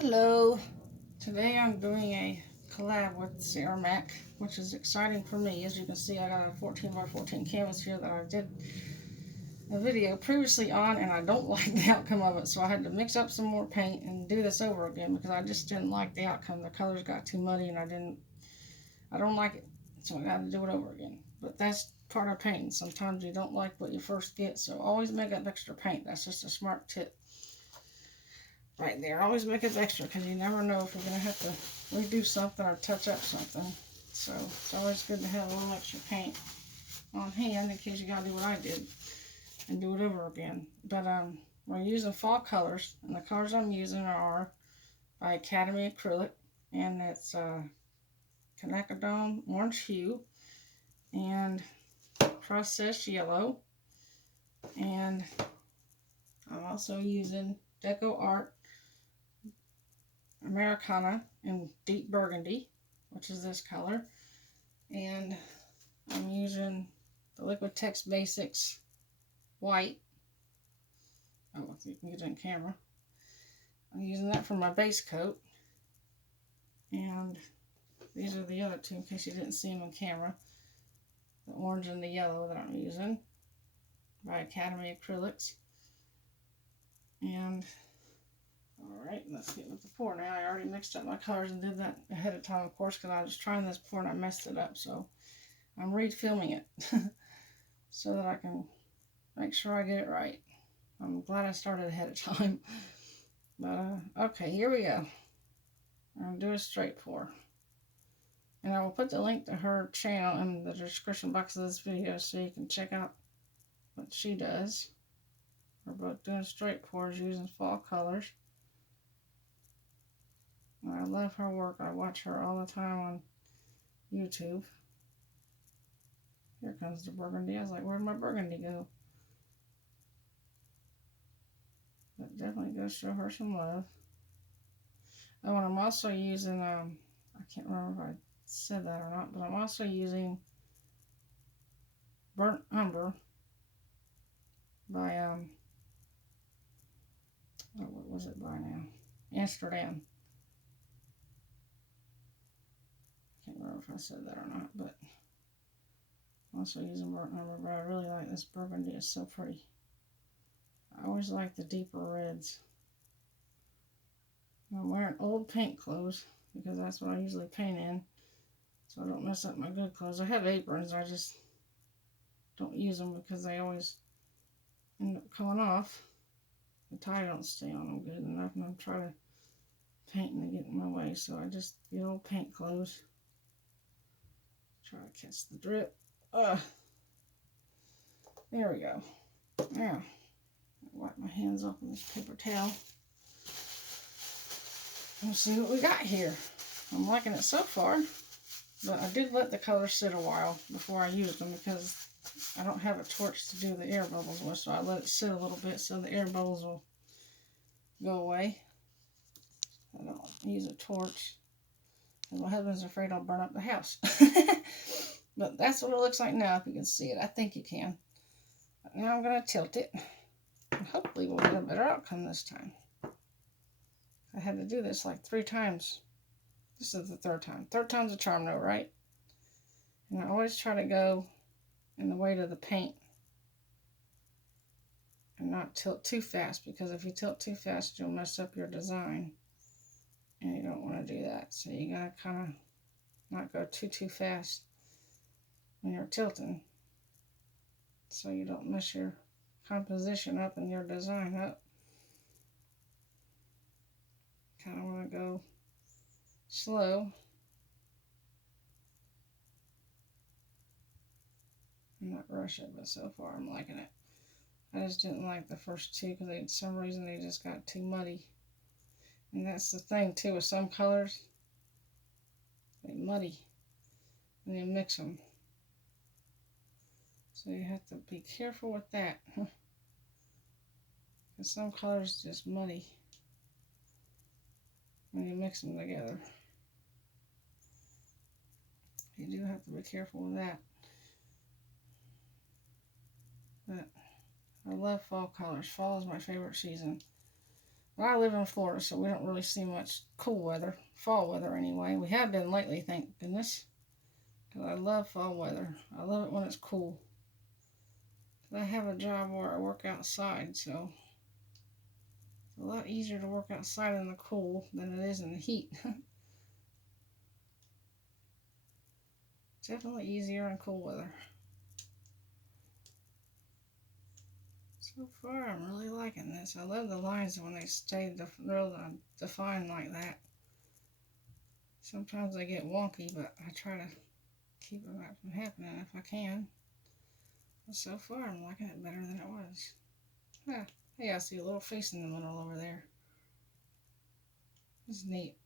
Hello. Today I'm doing a collab with Sarh Mack, which is exciting for me. As you can see, I got a 14 by 14 canvas here that I did a video previously on, and I don't like the outcome of it, so I had to mix up some more paint and do this over again because I just didn't like the outcome. The colors got too muddy, and I don't like it, so I got to do it over again. But that's part of painting. Sometimes you don't like what you first get, so always make up extra paint. That's just a smart tip. Right there. Always make it extra because you never know if you're going to have to redo something or touch up something. So it's always good to have a little extra paint on hand in case you got to do what I did and do it over again. But we're using fall colors, and the colors I'm using are by Academy Acrylic, and it's Kanakadome Orange Hue and Process Yellow, and I'm also using Deco Art Americana in Deep Burgundy, which is this color, and I'm using the Liquitex Basics White. Oh, you can get it in camera. I'm using that for my base coat, and these are the other two in case you didn't see them in camera. The orange and the yellow that I'm using by Academy Acrylics. And alright, let's get with the pour now. I already mixed up my colors and did that ahead of time, of course, because I was trying this before and I messed it up. So I'm refilming it so that I can make sure I get it right. I'm glad I started ahead of time. But, okay, here we go. I'm going to do a straight pour. And I will put the link to her channel in the description box of this video so you can check out what she does. We're both doing straight pours using fall colors. I love her work. I watch her all the time on YouTube. Here comes the burgundy. I was like, where'd my burgundy go? But definitely go show her some love. Oh, and I'm also using, I can't remember if I said that or not, but I'm also using Burnt Umber by, oh, what was it by now? Amsterdam. Can't remember if I said that or not, but I'm also using Burnt Umber, but I really like this burgundy. It's so pretty. I always like the deeper reds. I'm wearing old paint clothes because that's what I usually paint in, so I don't mess up my good clothes. I have aprons, I just don't use them because they always end up coming off. The tie don't stay on them good enough, and I'm trying to paint and they get in my way, so I just get old paint clothes. Try to catch the drip. There we go. Now, wipe my hands off with this paper towel. Let's see what we got here. I'm liking it so far, but I did let the colors sit a while before I used them because I don't have a torch to do the air bubbles with, so I let it sit a little bit so the air bubbles will go away. I don't use a torch because my husband's afraid I'll burn up the house. But that's what it looks like now, if you can see it. I think you can. But now I'm going to tilt it, and hopefully we'll get a better outcome this time. I had to do this like 3 times. This is the 3rd time. 3rd time's a charm though, right? And I always try to go in the weight of the paint and not tilt too fast, because if you tilt too fast, you'll mess up your design. And you don't want to do that. So you gotta kind of not go too fast when you're tilting, so you don't mess your composition up and your design up. Kind of want to go slow and not rush it, but so far I'm liking it. I just didn't like the first 2 because for some reason they just got too muddy. And that's the thing too with some colors, they muddy when you mix them. So you have to be careful with that. Because some colors just muddy when you mix them together. You do have to be careful with that. But I love fall colors. Fall is my favorite season. Well, I live in Florida, so we don't really see much cool weather. Fall weather, anyway. We have been lately, thank goodness. Because I love fall weather. I love it when it's cool. I have a job where I work outside, so it's a lot easier to work outside in the cool than it is in the heat. Definitely easier in cool weather. So far, I'm really liking this. I love the lines when they stay real defined like that. Sometimes they get wonky, but I try to keep them from happening if I can. But so far, I'm liking it better than it was. Yeah, hey, I see a little face in the middle over there. It's neat.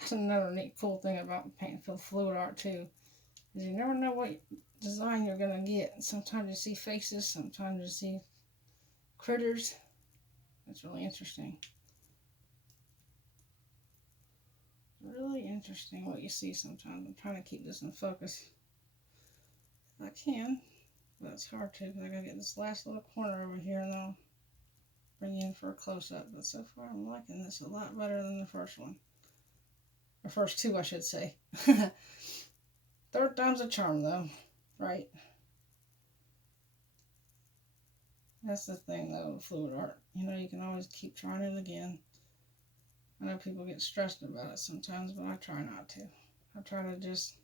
That's another neat, cool thing about painting with fluid art too. Is you never know what design you're gonna get. Sometimes you see faces, sometimes you see critters. It's really interesting. Really interesting what you see sometimes. I'm trying to keep this in focus. I can, but it's hard to because I gotta get this last little corner over here and then I'll bring you in for a close-up. But so far I'm liking this a lot better than the first one. Or first two, I should say. Third time's a charm though, right? That's the thing though with fluid art. You know, you can always keep trying it again. I know people get stressed about it sometimes, but I try not to. I try to just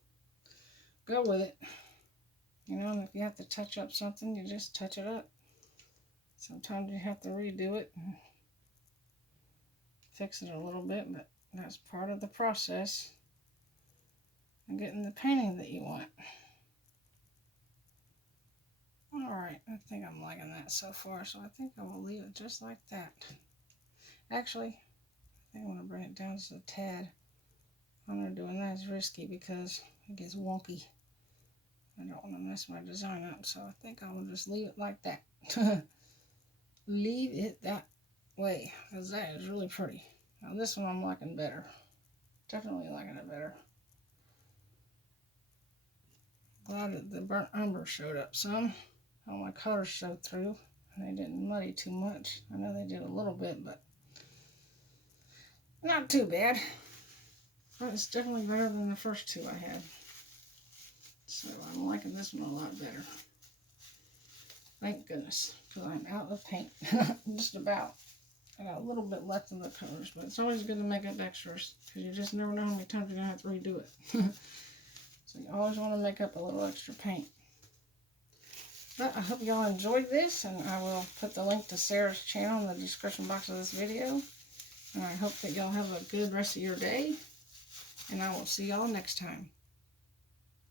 go with it. You know, and if you have to touch up something, you just touch it up. Sometimes you have to redo it and fix it a little bit, but that's part of the process of getting the painting that you want. Alright, I think I'm liking that so far, so I think I will leave it just like that. Actually, I think I want to bring it down just a tad. I know doing that is risky because it gets wonky. I don't want to mess my design up, so I think I will just leave it like that. Leave it that way, because that is really pretty. Now this one I'm liking better. Definitely liking it better. Glad that the burnt umber showed up some. All my colors showed through, and they didn't muddy too much. I know they did a little bit, but not too bad. But it's definitely better than the first two I had. So I'm liking this one a lot better. Thank goodness, because I'm out of paint. Just about. I got a little bit left in the colors, but it's always good to make up extras, because you just never know how many times you're going to have to redo it. So you always want to make up a little extra paint. But I hope y'all enjoyed this, and I will put the link to Sarah's channel in the description box of this video. And I hope that y'all have a good rest of your day, and I will see y'all next time.